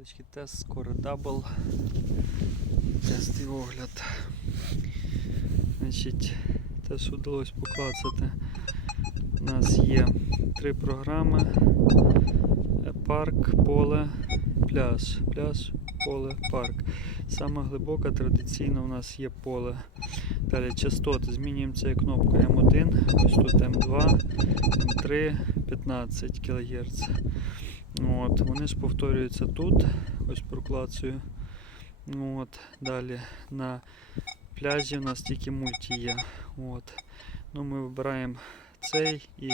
Невеличкий тест, скоро дабл. Тест і огляд. Значить, те, що вдалося поклацати. У нас є три програми. Е, Парк, поле, пляж. Пляж, поле, парк. Саме глибока традиційно у нас є поле. Далі частоти. Змінюємо цією кнопкою М1, ось тут М2, М3, 15 кГц. От, вони ж повторюються тут, ось проклацую. От, далі на пляжі у нас тільки мульті є. От. Ну, ми вибираємо цей і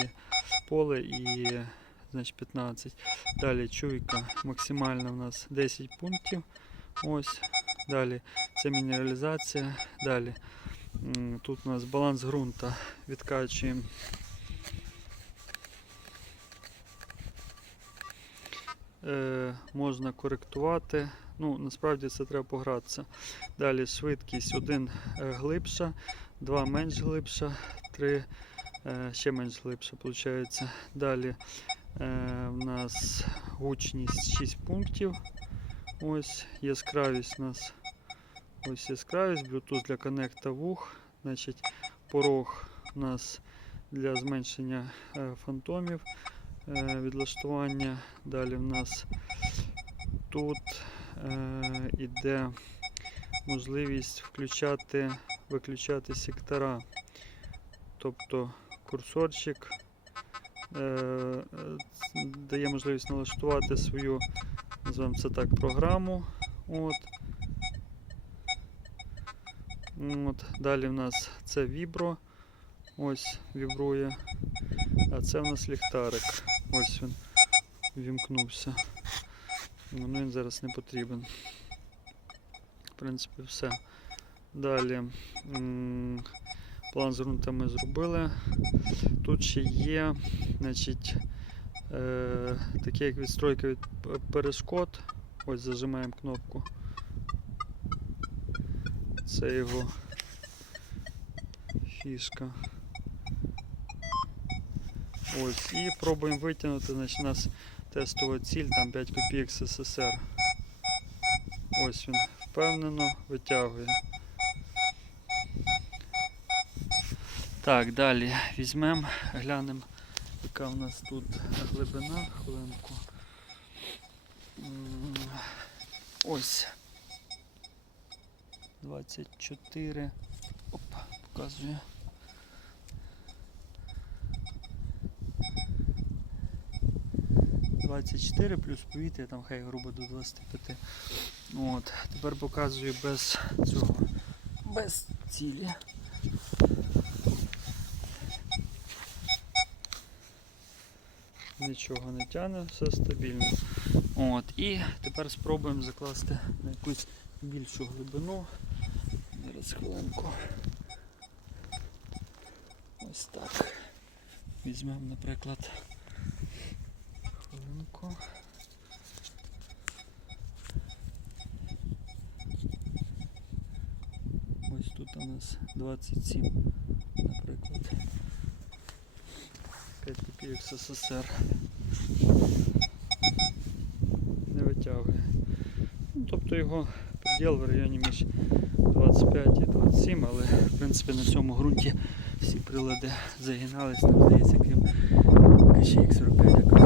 поле, і значить, 15. Далі чуйка максимальна у нас 10 пунктів. Ось. Далі це мінералізація. Далі тут у нас баланс ґрунта. Відкачуємо е, можна коректувати. Ну, насправді це треба погратися. Далі швидкість 1 глибша, 2 менш глибша, 3 е, ще менш глибша. Виходить. Далі е, в нас гучність 6 пунктів. Ось яскравість у нас. Ось яскравість, Bluetooth для коннекта вух. Значить, порог у нас для зменшення е, фантомів е, відлаштування. Далі в нас тут е, іде можливість включати, виключати сектора. Тобто курсорчик е, е, дає можливість налаштувати свою, називаємо це так, програму. От. От. Далі в нас це вібро. Ось вібрує. А це в нас ліхтарик. Ось він вімкнувся. Ну, він зараз не потрібен. В принципі, все. Далі план з ґрунтом ми зробили. Тут ще є значить, е, таке як відстройка від перешкод. Ось зажимаємо кнопку. Це його фішка. Ось, І пробуємо витягнути значить, у нас тестова ціль, там 5 копійок СССР. Ось він впевнено витягує. Так, далі візьмемо, глянемо, яка в нас тут глибина, хвилинку. Ось. 24. Опа, показує. 24 плюс повітря, там хай грубо до 25. От, Тепер показую без цього, без цілі. Нічого не тяне, все стабільно. От, І тепер спробуємо закласти на якусь більшу глибину. Зараз хвилинку. Ось так. Візьмемо, наприклад, хвилинку. Ось тут у нас 27, наприклад. 5 копійок СССР. Не витягує. Ну, тобто його приділ в районі між 25 і 27, але в принципі на цьому ґрунті всі прилади загинались, нам здається, крім KX45, яка